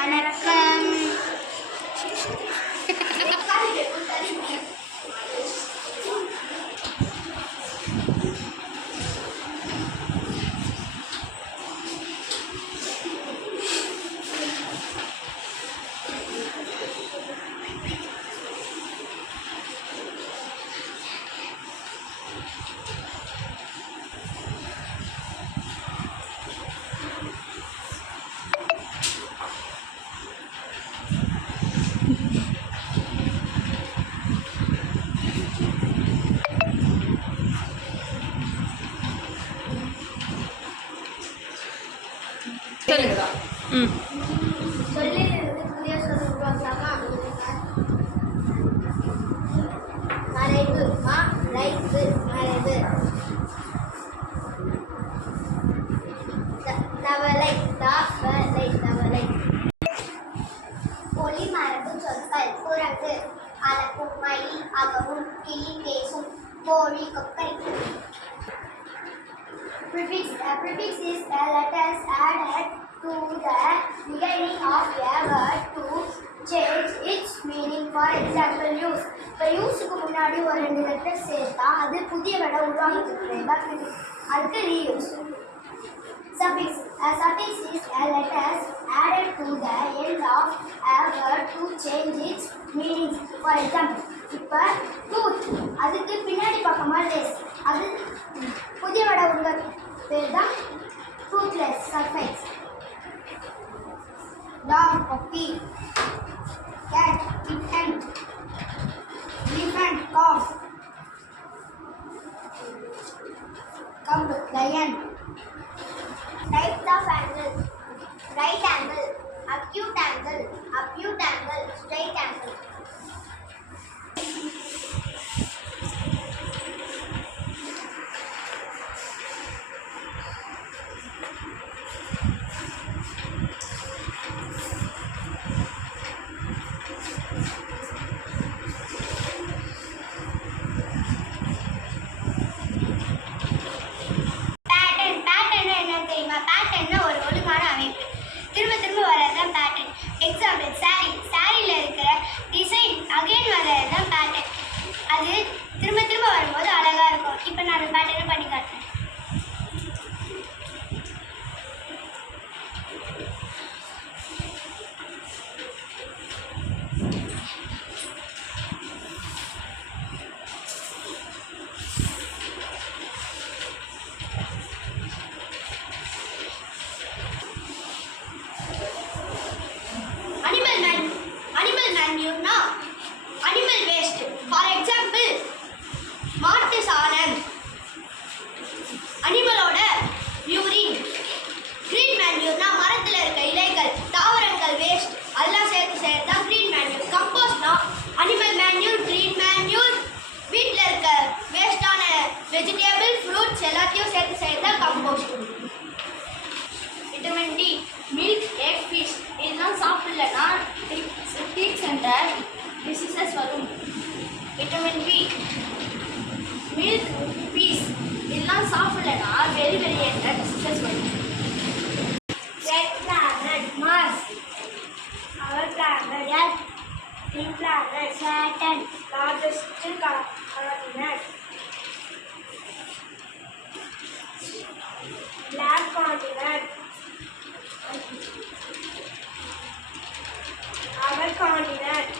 வணக்கம். சொல்லிலிருந்து புதிய சொல் உருவாக்கலாமா? மறைவு மறைவு மறைவு. தவளை தவளை தவளை. ஒளி மரபு சொற்கள் குரங்கு அலப்பும் மயில் அகவும் கிளி பேசும் கோழி கொக்கை. Prefix is the letters added to the beginning of a word to change its meaning. For example, use. இப்போ யூஸுக்கு முன்னாடி ஒரு 2 லெட்டர் சேர்த்தா அது புதிய வேர்டை உருவாக்குறது. அதுக்கு reuse. Suffix. A suffix is a letters added to the end of a word to change its meaning. For example, இப்போ tooth அதுக்கு பின்னாடி பக்கமாக less அது புதிய வேர்டை உருவாக்கு பேர் தான் toothless. Suffix. Dog puppy, cat kitten, elephant calf, cub lion. Types of angle: right angle, acute angle, straight angle. பேட்டர்ன்னா ஒரு ஒழுங்கான அமைப்பு, திரும்ப திரும்ப வர்றது தான் பேட்டர்ன். எக்ஸாம்பிள் சாரியில் இருக்கிற டிசைன் அகைன் வர்றது தான் பேட்டர்ன். அது திரும்ப திரும்ப வரும்போது அழகாக இருக்கும். இப்போ நான் அந்த பேட்டர்னை பண்ணி காட்டுறேன். manure animal waste. For example, மாட்டு சாணம், அனிமலோட யூரின். green manure மரத்தில் இருக்க இலைகள், தாவரங்கள் வேஸ்ட் எல்லாம் சேர்த்து தான் green manure. கம்போஸ்ட்னா அனிமல் மேன்யூர், green manure, வீட்டில் இருக்க வேஸ்டான வெஜிடபிள் ஃப்ரூட்ஸ் எல்லாத்தையும் சேர்த்து தான் compost. Vitamin D, milk, egg, fish இதெல்லாம் சாப்பிடலன்னா டீக்ஸ் என்ற டிசீசஸ் வரும். விட்டமின் பி, மில்க், பீஸ் இதெல்லாம் சாப்பிடலன்னா வெரி என்ற டிசீசஸ் வரும். Red planet Mars, our planet Earth, pink planet Saturn, largest continent, black continent, our continent,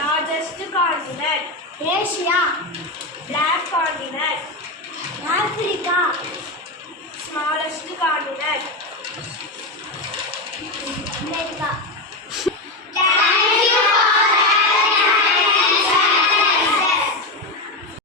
largest continent, Asia, black continent, Africa, smallest continent, America.